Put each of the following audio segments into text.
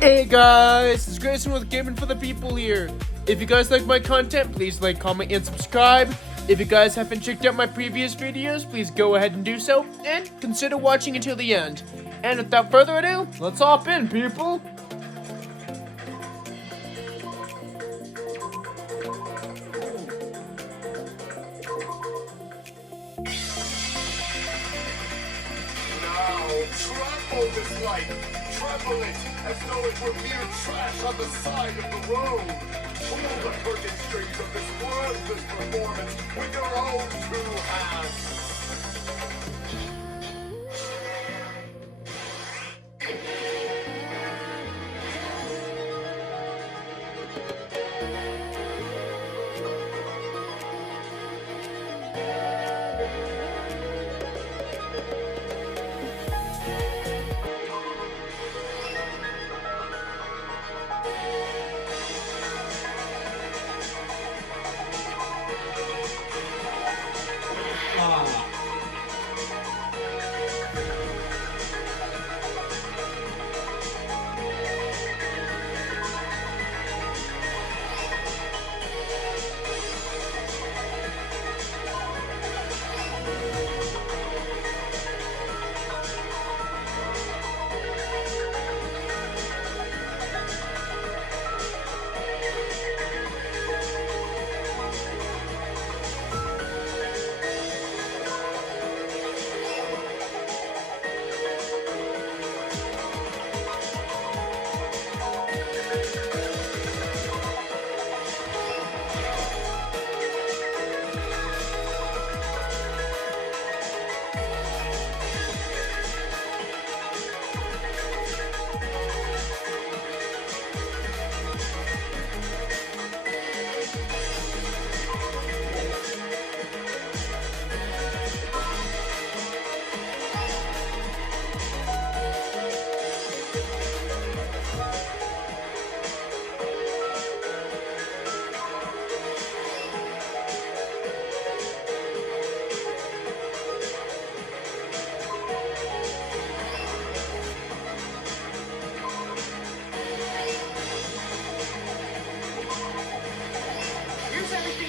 Hey guys, it's Grayson with Gaming for the People here. If you guys like my content, please like, comment, and subscribe. If you guys haven't checked out my previous videos, please go ahead and do so, and consider watching until the end. And without further ado, let's hop in, people! Trample this light, trample it as though it were mere trash on the side of the road. Pull the curtain strings of this worthless performance with your own two hands.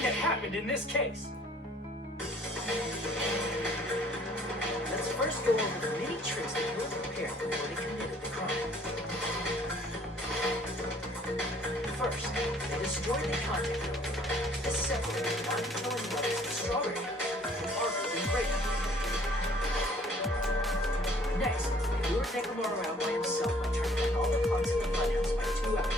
That happened in this case. Let's first go over the many tricks that were prepared before they committed the crime. First, they destroyed the contact element. This separated non-killing levels of strawberry from Arthur and Grape. Next, they lured Nakamura out by himself by turning on all the clocks in the funhouse by 2 hours.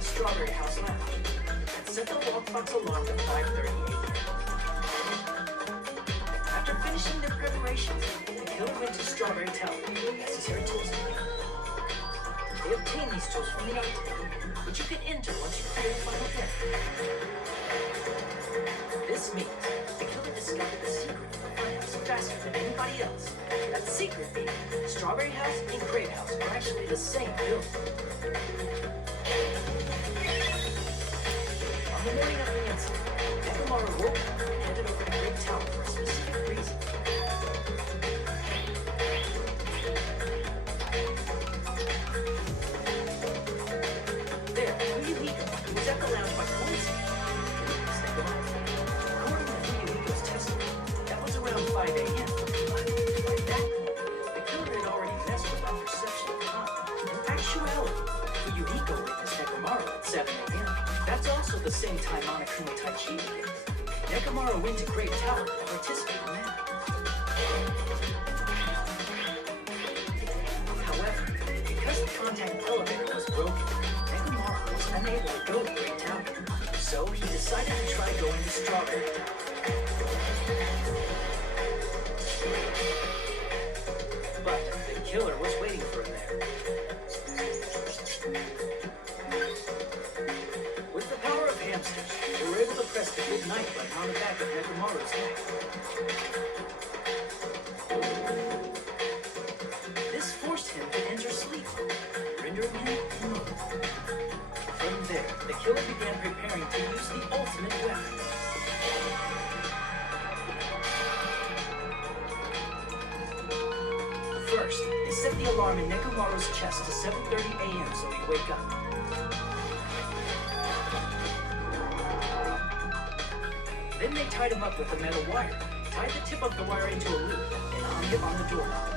Strawberry House Lounge and set the wall clock's alarm to 5:30 a.m. After finishing their preparations, the killer went to Strawberry Tower with the necessary tools. They obtained these tools from the architect, which you can enter once you clear the final death. This means the killer discovered the secret of the funhouse faster than anybody else. That secret being Strawberry House and Grape House are actually the same building. On the morning of the incident, Nakamura woke up and headed over to Great Tower for a specific reason. There, Fuyuhiko, who was at the lounge by coincidence, stepped him off. According to Fuyuhiko's testimony, that was around 5 a.m. But by that point, the killer had already messed with our perception of time. In actuality, Fuyuhiko witnessed Nakamura at 7 a.m. That's also the same time Monokuma Tai Chi begins. Nakamura went to Great Tower to participate in that. However, because the contact elevator was broken, Nakamura was unable to go to Great Tower. So he decided to try going to Strawberry Tower. But the killer was waiting for him there. With the power of hamsters, they were able to press the good night button on the back of Nakamura's neck. This forced him to enter sleep, rendering him immobile. From there, the killer began preparing to use the ultimate weapon. They set the alarm in Nekomaru's chest to 7:30 a.m. so he'd wake up. Then they tied him up with a metal wire, tied the tip of the wire into a loop, and hung it on the doorknob.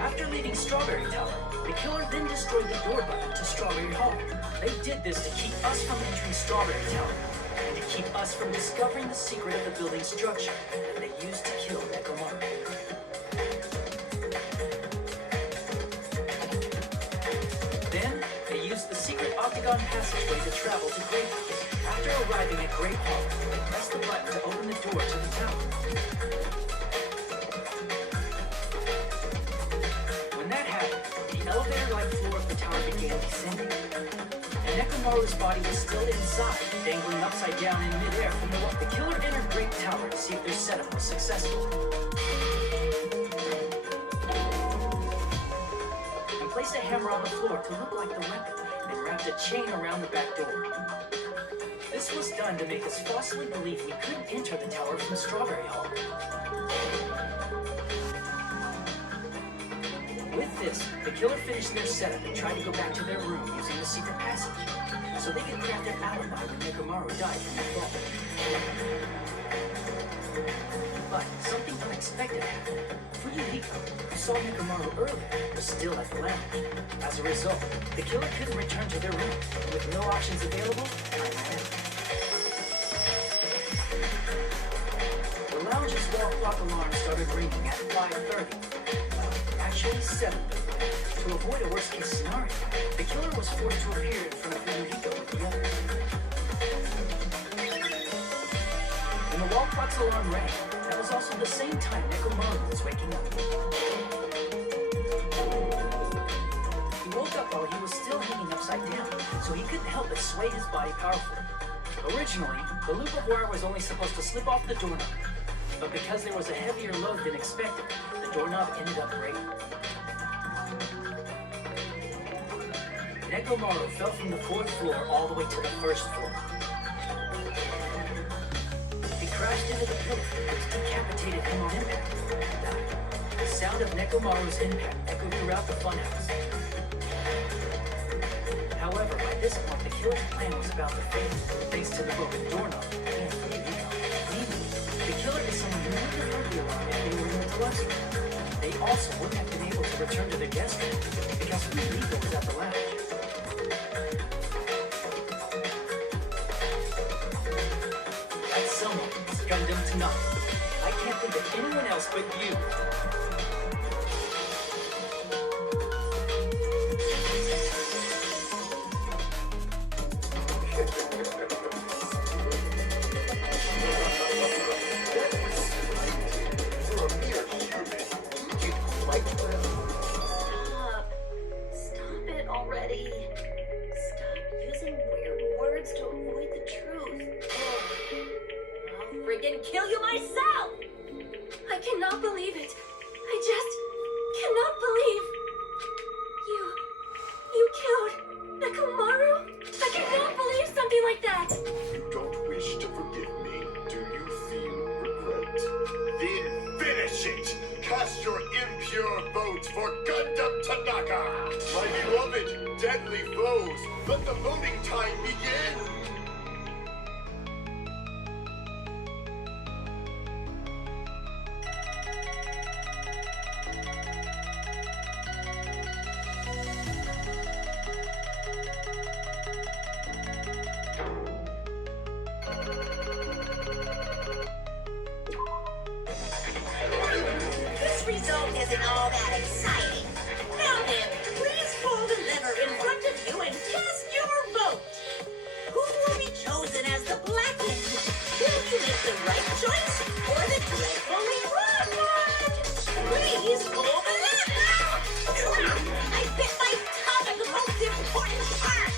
After leaving Strawberry Tower, the killer then destroyed the door button to Strawberry Hall. They did this to keep us from entering Strawberry Tower, and to keep us from discovering the secret of the building's structure that they used to kill Nekomaru. Then, they used the secret octagon passageway to travel to Great Hall. After arriving at Great Hall, they pressed the button to open the door to the tower. When that happened, the elevator-like floor of the tower began descending. And Nekomaru's body was still inside, dangling upside down in midair from the wall. The killer entered Great Tower to see if their setup was successful. He placed a hammer on the floor to look like the weapon, and wrapped a chain around the back door. This was done to make us falsely believe we couldn't enter the tower from Strawberry Hall. With this, the killer finished their setup and tried to go back to their room using the secret passage, so they could craft an alibi when Nekomaru died from the fall. But something unexpected happened. Fuyuhiko, who saw Nekomaru earlier, was still at the lounge. As a result, the killer couldn't return to their room, and with no options available, time ran out. The lounge's wall clock alarm started ringing at 5:30. Actually 7. To avoid a worst-case scenario, the killer was forced to appear in front of Fuyuhiko with the others. When the wall clock's alarm rang, that was also the same time Nekomaru was waking up. He woke up while he was still hanging upside down, so he couldn't help but sway his body powerfully. Originally, the loop of wire was only supposed to slip off the doorknob, but because there was a heavier load than expected, the doorknob ended up breaking. Nekomaru fell from the 4th floor all the way to the 1st floor. He crashed into the pillar, which decapitated him on impact. The sound of Nekomaru's impact echoed throughout the funhouse. However, by this point, the killer's plan was about to fail, thanks to the broken doorknob and Fuyuhiko. Namely, the killer is someone who would have heard the alarm if they were in the deluxe room. They also wouldn't have been able to return to their guest room because Fuyuhiko was at the lounge. That someone is Gundhum Tanaka. I can't think of anyone else but you. Stop it already. Stop using weird words to avoid the truth. I'll friggin' kill you myself! I cannot believe it. I just cannot believe. You killed Nekomaru? I cannot believe something like that! You don't wish to forgive me, do you feel regret? Then finish it! Cast your impure votes for Gundhum Tanaka! My beloved, deadly foes, let the voting time begin! This result isn't all that exciting. Now then, please pull the lever in front of you and cast your vote. Who will be chosen as the blacklist? Will you make the right choice or the dreadfully wrong one? Please pull the lever! Crap! I bit my tongue at the most important part!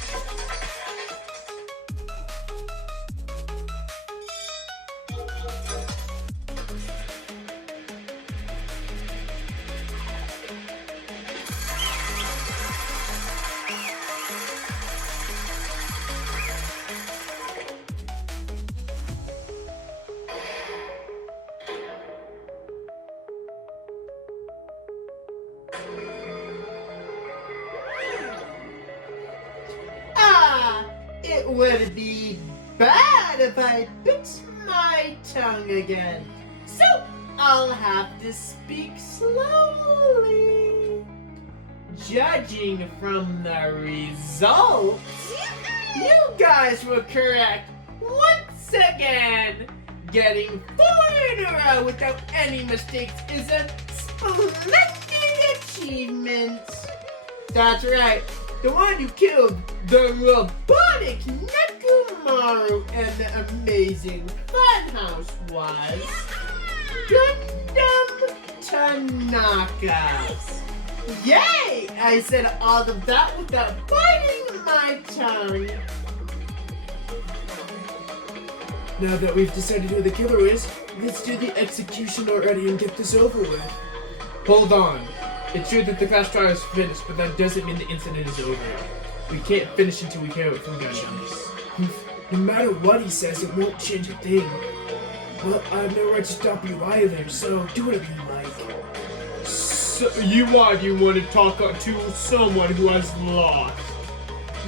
It would be bad if I bit my tongue again. So I'll have to speak slowly. Judging from the results, you guys were correct once again. Getting 4 in a row without any mistakes is a splendid achievement. That's right. The one who killed the robotic Nekomaru and the amazing funhouse was Gundhum Tanaka. Yay! I said all of that without biting my tongue. Now that we've decided who the killer is, let's do the execution already and get this over with. Hold on. It's true that the class trial is finished, but that doesn't mean the incident is over. We can't finish until we hear it from Gundhum. No matter what he says, it won't change a thing. Well, I have no right to stop you either, so do whatever you like. So, you want to talk to someone who has lost.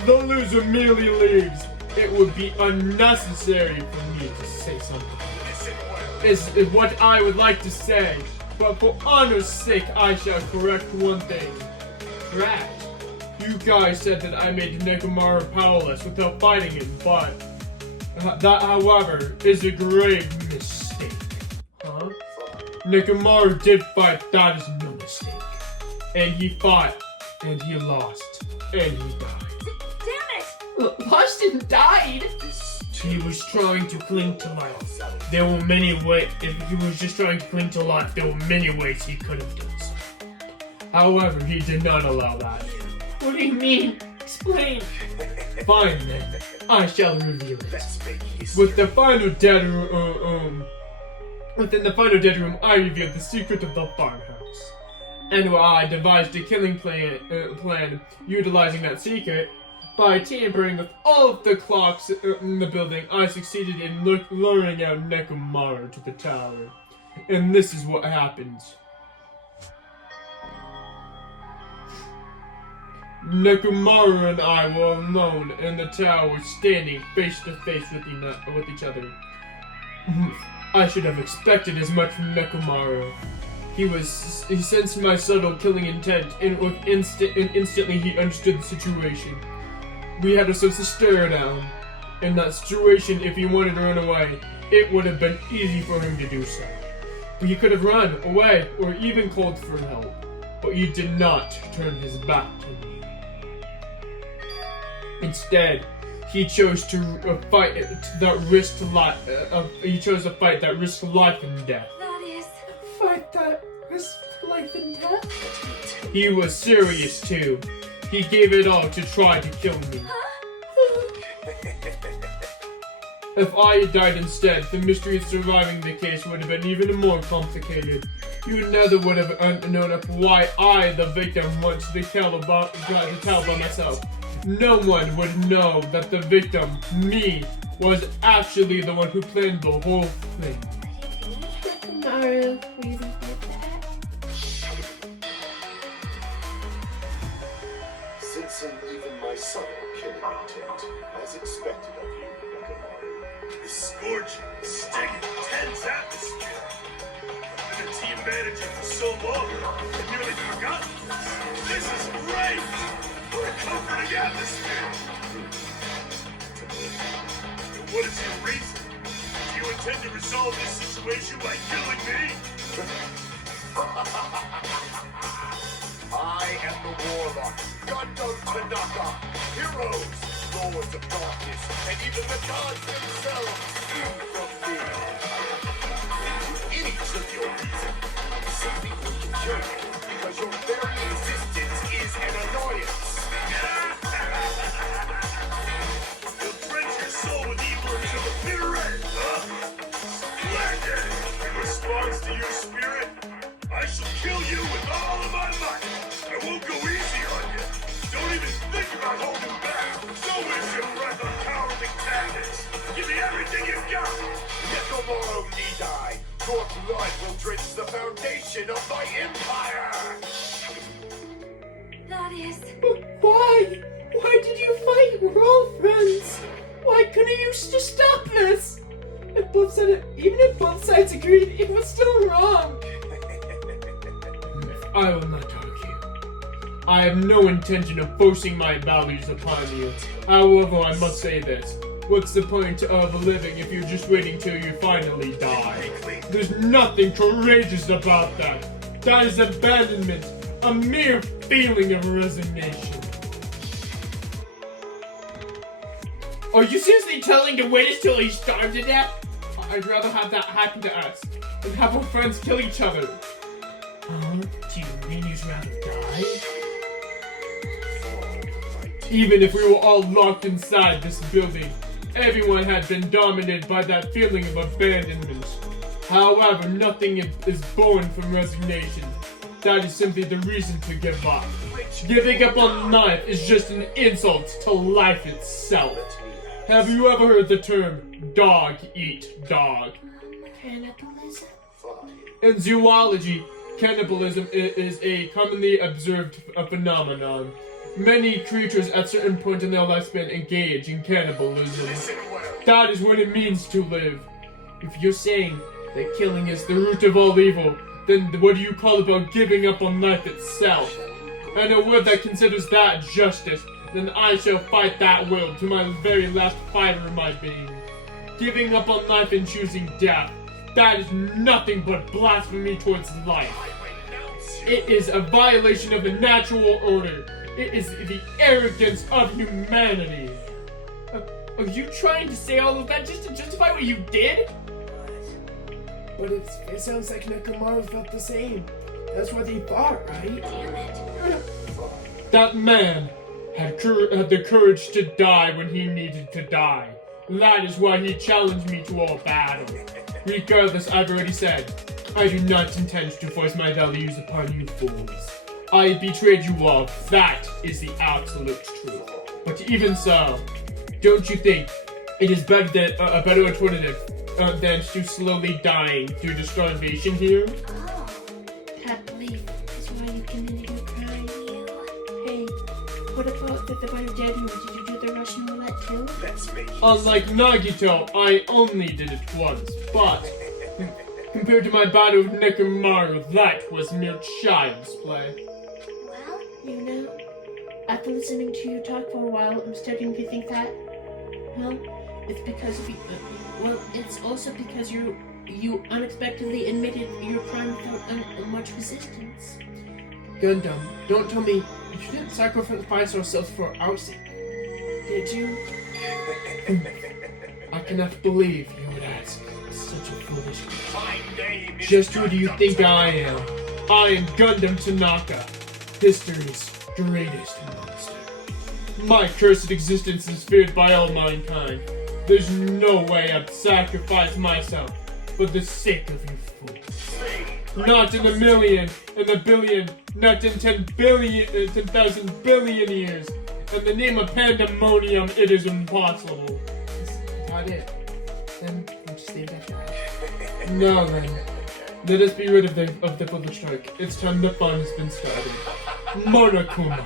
The loser merely leaves. It would be unnecessary for me to say something. Is what I would like to say. But for honor's sake, I shall correct one thing. Rat, you guys said that I made Nekomaru powerless without fighting him, but that, however, is a grave mistake. Huh? Nekomaru did fight, that is no mistake. And he fought, and he lost, and he died. Lost and died? He was trying to cling to life. There were many ways. If he was just trying to cling to life, there were many ways he could have done so. However, he did not allow that. What do you mean? Explain. Fine then, I shall reveal it. Within the final dead room, I revealed the secret of the farmhouse. And while I devised a killing plan utilizing that secret, by tampering with all of the clocks in the building, I succeeded in luring out Nekomaru to the tower. And this is what happens. Nekomaru and I were alone in the tower, standing face to face with each other. I should have expected as much from Nekomaru. He sensed my subtle killing intent, and instantly he understood the situation. We had ourselves a stare down. In that situation, if he wanted to run away, it would have been easy for him to do so. He could have run away or even called for help, but he did not turn his back to me. Instead, he chose to fight that risked life. He chose a fight that risked life and death. That is... Fight that risk life and death? He was serious too. He gave it all to try to kill me. If I had died instead, the mystery of surviving the case would have been even more complicated. You never would have known why I, the victim, went to the tower by myself. No one would know that the victim, me, was actually the one who planned the whole thing. Nekomaru, please admit that. Since even my subtle killing intent, as expected of you, Nekomaru. The scorching, stinging, tense atmosphere. I've been a team manager for so long, I've nearly forgotten this. This is great! What a comforting atmosphere! So what is your reason? Do you intend to resolve this situation by killing me? I am the warlock, Gundhum Tanaka, heroes, lords of darkness, and even the gods themselves flew from me. Any took your reason. I'm simply looking curious, because your very existence is an annoyance. You'll drench your soul with evil until the bitter end, huh? Splendid! In response to your spirit, I shall kill you with all of my might. I won't go easy on you. Don't even think about holding back. Don't waste your breath on cowardly tactics. Give me everything you've got. Nekomaru need I. Your blood will drench the foundation of my empire. That is... But why? Why did you fight? We're all friends. Why couldn't you just stop this? Even if both sides agreed, it was still wrong. I will not argue. I have no intention of forcing my values upon you. However, I must say this. What's the point of living if you're just waiting till you finally die? There's nothing courageous about that. That is abandonment, a mere feeling of resignation. Are you seriously telling to wait until he starved to death? I'd rather have that happen to us than have our friends kill each other. Do you mean you'd rather die? Even if we were all locked inside this building, everyone had been dominated by that feeling of abandonment. However, nothing is born from resignation. That is simply the reason to give up. Giving up on life is just an insult to life itself. Have you ever heard the term dog eat dog? Cannibalism? In zoology, cannibalism is a commonly observed phenomenon. Many creatures at certain point in their lifespan engage in cannibalism. That is what it means to live. If you're saying that killing is the root of all evil, then what do you call about giving up on life itself? And a word that considers that justice, then I shall fight that will to my very last fiber of my being. Giving up on life and choosing death, that is nothing but blasphemy towards life. It is a violation of the natural order. It is the arrogance of humanity. Are you trying to say all of that just to justify what you did? But it sounds like Nakamaru felt the same. That's why they fought, right? That man had the courage to die when he needed to die. That is why he challenged me to a battle. Regardless, I've already said, I do not intend to force my values upon you fools. I betrayed you all. That is the absolute truth. But even so, don't you think it is better than a better alternative than to slowly dying due to starvation here? Oh, That belief is why you committed your crime. Hey, what about the Deadwood? Did you do the Russian roulette too? Let's make it. Unlike Nagito, I only did it once, but compared to my battle with Nekomaru, that was mere child's play. well, You know, after listening to you talk for a while, I'm starting to think that, well, it's because of you. Well, it's also because you unexpectedly admitted your crime without much resistance. Gundhum, don't tell me you didn't sacrifice ourselves for our sake. Did you? I cannot believe you would ask such a foolish question. My name is Just who do you think I am? I am Gundhum Tanaka, history's greatest monster. My cursed existence is feared by all mankind. There's no way I'd sacrifice myself for the sake of you fools. Not in a million, in a billion, not in 10,000 billion years. In the name of pandemonium, it is impossible. Is that it? Then we'll just leave it at that. Now then, let us be rid of the foolish strike. It's time the fun has been started. Monokuma,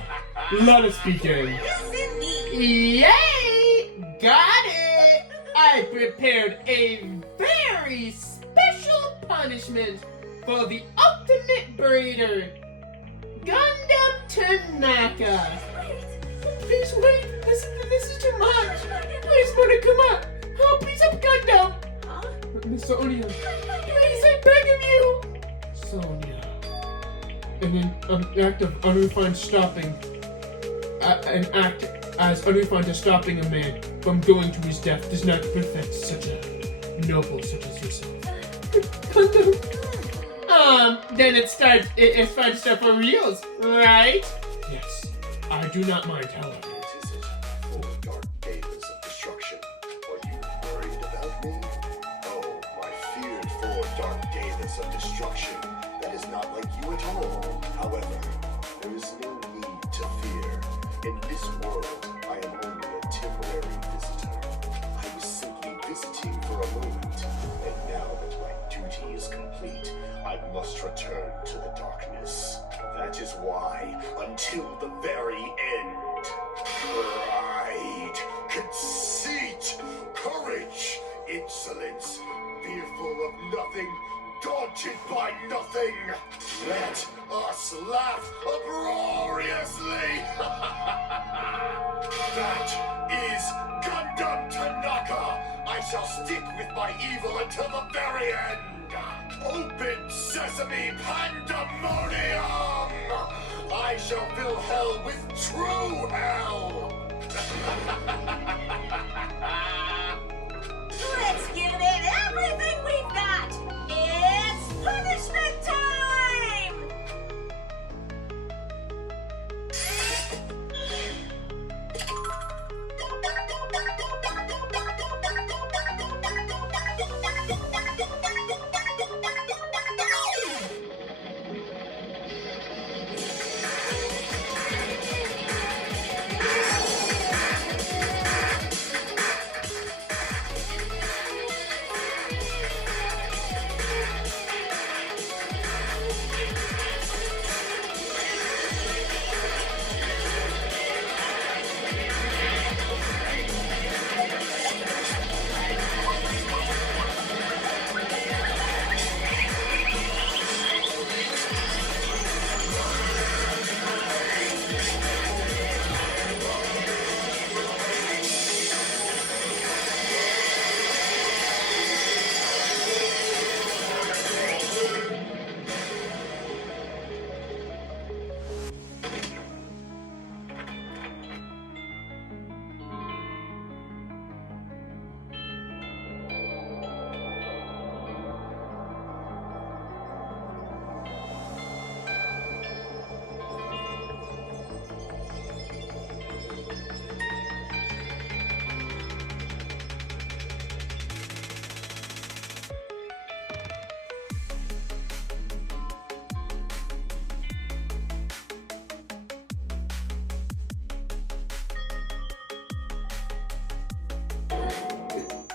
let us begin. yes indeed. Yay! Got it! I prepared a very special punishment for the ultimate breeder, Gundhum Tanaka. Please wait, this is too much. Please, Monokuma, help, please help Gundhum. Huh? Sonia, Please, I beg of you. Sonia. An act of unrefined stopping, an act as unrefined as stopping a man from going to his death does not perfect such a noble such as yourself. Gundhum. Then it's fun stuff for reals, right? Yes, I do not mind, however. It isn't full of dark days of destruction. Are you worried about me? Oh, my feared for dark days of destruction. That is not like you at all. However, there is no need to fear. In this world, I am only a temporary visitor. I was simply visiting for a moment, and now that my duty is complete, I must return to the darkness. That is why, until the very end, pride, conceit, courage, insolence, fearful of nothing, daunted by nothing. Let us laugh uproariously. That is Gundhum Tanaka. I shall stick with my evil until the very end. Open sesame pandemonium. I shall fill hell with true hell. Let's give it everything we've got! It's punishment time!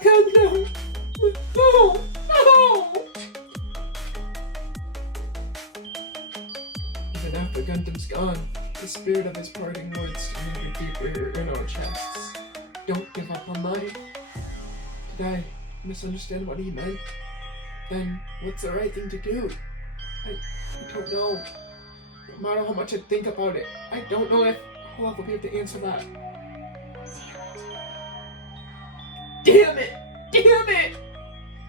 Gundhum! No! No! Even after Gundham's gone, the spirit of his parting words linger deeper in our chests. Don't give up on life. Did I misunderstand what he meant? Then what's the right thing to do? I don't know. No matter how much I think about it, I don't know if I'll ever be able to answer that. Damn it! Damn it!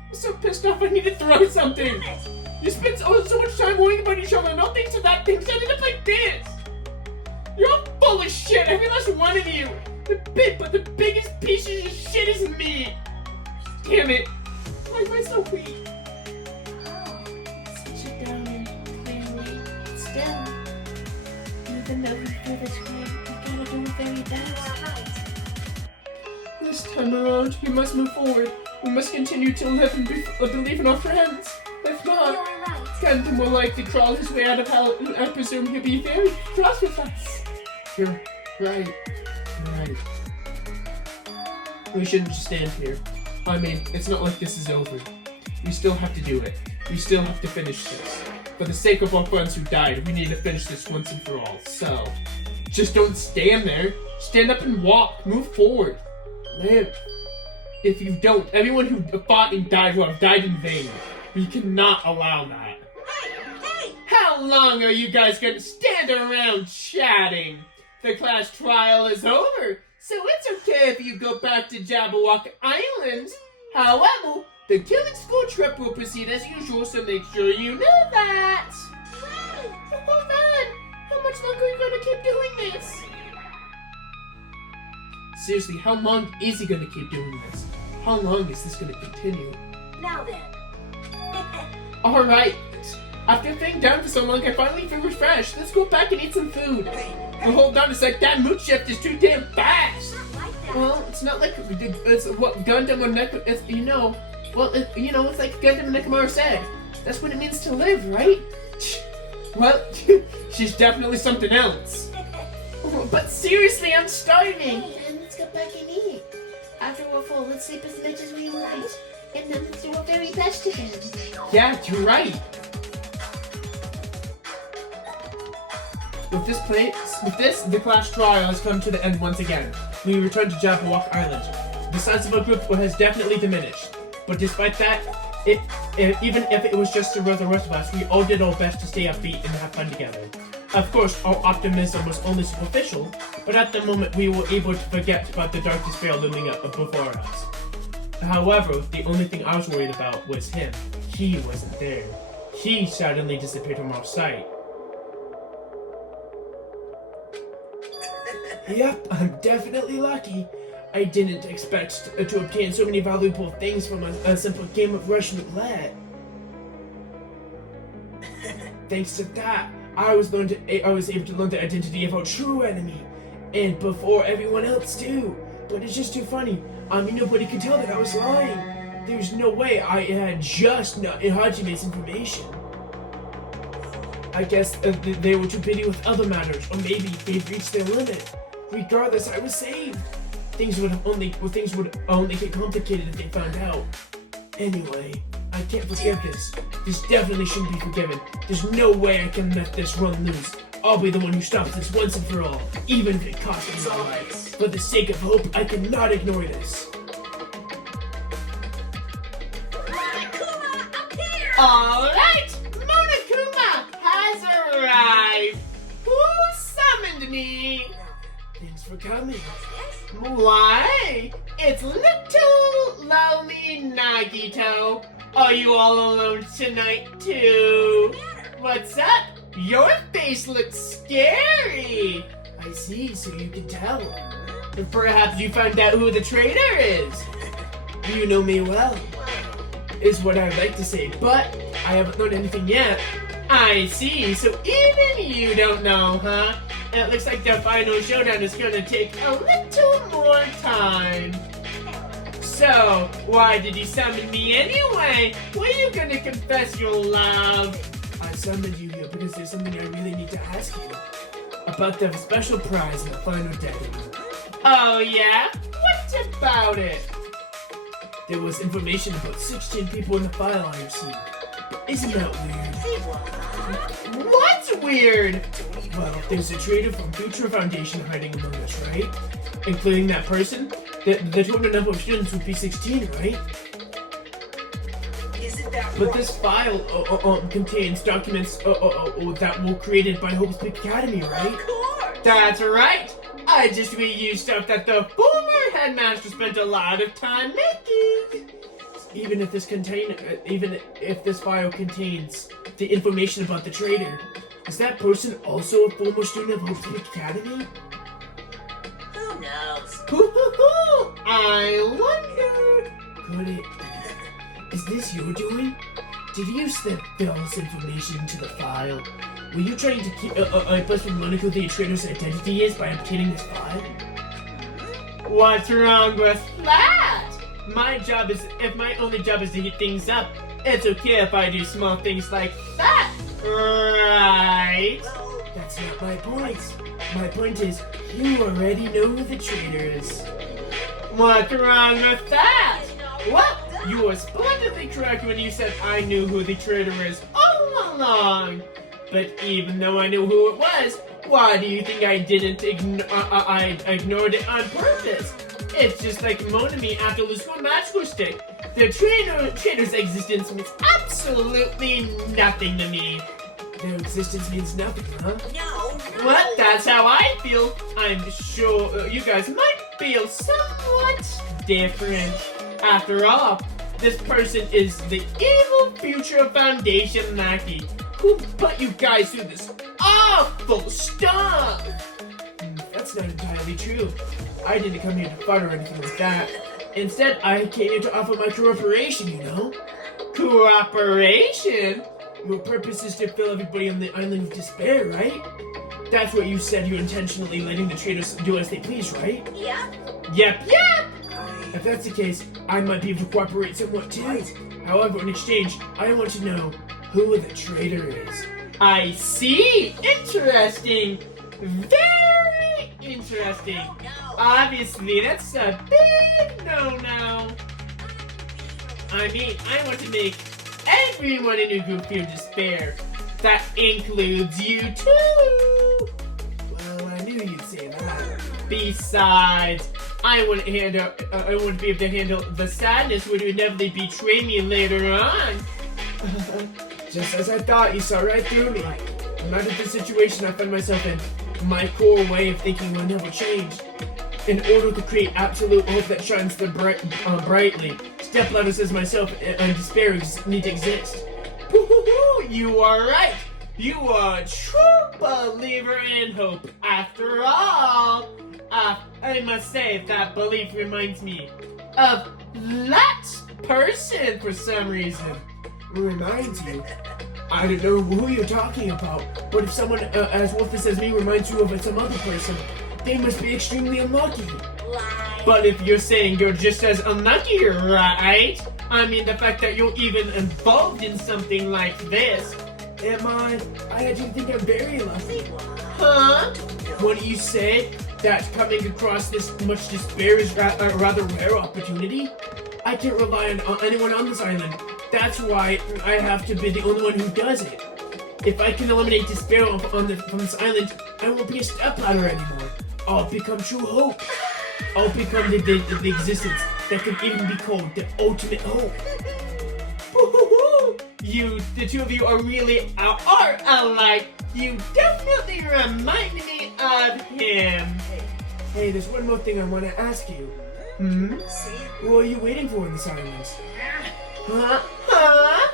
I'm so pissed off I need to throw something! You spend so much time worrying about each other, not things to that thing ended up like this! You're all full of shit, every last one of you! But the biggest piece of shit is me! Damn it! Why am I so weak? Such a down and clear way. Still, even though we feel this way, we gotta do our very best. This time around, we must move forward. We must continue to live and believe in our friends. If not, Gundham will likely crawl his way out of hell, and I presume he'll be very cross with us. You're right. You're right. We shouldn't just stand here. I mean, it's not like this is over. We still have to do it. We still have to finish this. For the sake of our friends who died, we need to finish this once and for all. So, just don't stand there. Stand up and walk. Move forward. Live. If you don't, everyone who fought and died will have died in vain. We cannot allow that. Hey! How long are you guys gonna stand around chatting? The class trial is over, so it's okay if you go back to Jabberwock Island. However, the killing school trip will proceed as usual, so make sure you know that. Oh man, how much longer are you gonna keep doing this? Seriously, how long is he gonna keep doing this? How long is this gonna continue? Now then. Alright, after being down for so long, I finally feel refreshed. Let's go back and eat some food. Well, hold on a sec, that mood shift is too damn fast. Not like that. Well, it's not like it's what Gundham or it's it's like Gundham and Nekomaru said. That's what it means to live, right? Well, she's definitely something else. But seriously, I'm starving. Hey, then let's go back and eat. After we're full, let's sleep as much as we want. And then let's do our very best again. Yeah, you're right. With this, the class trial has come to the end once again. We return to Jabberwock Island. the size of our group has definitely diminished. But despite that, even if it was just the rest of us, we all did our best to stay upbeat and have fun together. Of course, our optimism was only superficial, but at the moment we were able to forget about the dark despair looming up before us. However, the only thing I was worried about was him. He wasn't there. He suddenly disappeared from our sight. Yep, I'm definitely lucky. I didn't expect to obtain so many valuable things from a simple game of Russian roulette. Thanks to that, I was able to learn the identity of our true enemy, and before everyone else too. But it's just too funny. I mean, nobody could tell that I was lying. There's no way I had just Hajime's information. I guess they were too busy with other matters, or maybe they've reached their limit. Regardless, I was saved. Things would only get complicated if they found out. Anyway, I can't forgive this. This definitely shouldn't be forgiven. There's no way I can let this run loose. I'll be the one who stops this once and for all, even if it costs me my life. For the sake of hope, I cannot ignore this. Monokuma, appear! Alright! Monokuma has arrived! Who summoned me? Thanks for coming. Why? It's little lonely Nagito. Are you all alone tonight too? What's up? Your face looks scary. I see, so you can tell. Perhaps you found out who the traitor is. You know me well, is what I'd like to say, but I haven't learned anything yet. I see, so even you don't know, huh? It looks like the final showdown is gonna take a little more time. So, why did you summon me anyway? Were you gonna confess your love? I summoned you here because there's something I really need to ask you. About the special prize in the final day. Oh yeah? What about it? There was information about 16 people in the file I received. Isn't that weird? What's weird? Well, there's a traitor from Future Foundation hiding among us, right? Including that person? The total number of students would be 16, right? Isn't that But right? this file contains documents that were created by Hope's Peak Academy, right? Of course! That's right. I just reused stuff that the former headmaster spent a lot of time making. Even if this file contains the information about the traitor, is that person also a former student of Hope's Peak Academy? Who knows? I wonder. Could it? Is this your doing? Did you slip false information into the file? Were you trying to keep us from learning who the traitor's identity is by obtaining this file? What's wrong with that? My only job is to heat things up, it's okay if I do small things like that, right? That's not my point. My point is, you already know who the traitor is. What's wrong with that? Well, you were splendidly correct when you said I knew who the traitor is all along. But even though I knew who it was, why do you think I didn't I ignored it on purpose? It's just like Monami after Lusuko Magical Stick. The traitor's existence means absolutely nothing to me. Their existence means nothing, huh? No. Well, that's how I feel. I'm sure you guys might feel somewhat different. After all, this person is the evil Future Foundation Maki who put you guys through this awful stuff. That's not entirely true. I didn't come here to fight or anything like that. Instead, I came here to offer my cooperation, you know? Cooperation? Your purpose is to fill everybody on the island with despair, right? That's what you said you're intentionally letting the traitors do as they please, right? Yeah. Yep. If that's the case, I might be able to cooperate somewhat too. However, in exchange, I want to know who the traitor is. I see. Interesting. Very interesting. No. Obviously, that's a big no-no. I mean, I want to make everyone in your group feel despair. That includes you too. Well, I knew you'd say that. Besides, I wouldn't I wouldn't be able to handle the sadness would inevitably betray me later on. Just as I thought, you saw right through me. No matter the situation I find myself in, my core way of thinking will never change. In order to create absolute hope that shines brightly, stepladders as myself and despair need to exist. Woo-hoo-hoo, you are right. You are a true believer in hope. After all, I must say that belief reminds me of that person for some reason. Reminds you? I don't know who you're talking about, but if someone as worthless as me reminds you of some other person, they must be extremely unlucky. Lie. But if you're saying you're just as unlucky, right? I mean, the fact that you're even involved in something like this. Am I? I actually think I'm very lucky. Huh? What do you say? That coming across this much despair is a rather rare opportunity? I can't rely on anyone on this island. That's why I have to be the only one who does it. If I can eliminate despair from this island, I won't be a stepladder anymore. I'll become true hope. I'll become the existence that could even be called the ultimate hope. Woo-hoo-hoo. The two of you are really are alike. You definitely remind me of him. Hey, there's one more thing I want to ask you. Who are you waiting for in the silence? Huh? Huh?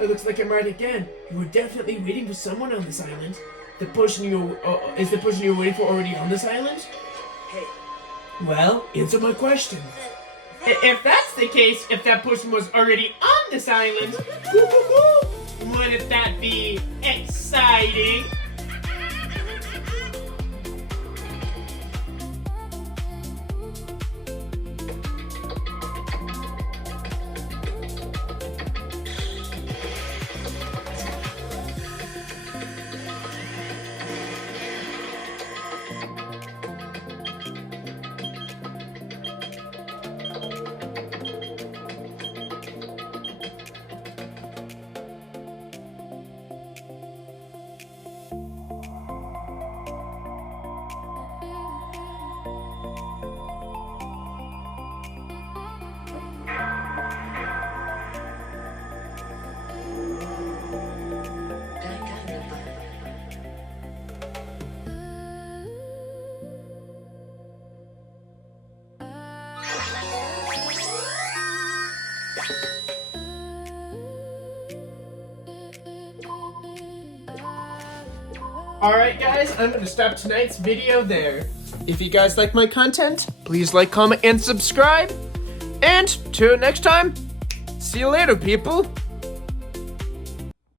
It looks like I'm right again. You were definitely waiting for someone on this island. The person is the person you're waiting for already on this island? Hey, Well, answer my question. If that's the case, if that person was already on this island, woo-hoo-hoo, wouldn't that be exciting? Alright guys, I'm gonna stop tonight's video there. If you guys like my content, please like, comment, and subscribe. And till next time, see you later people.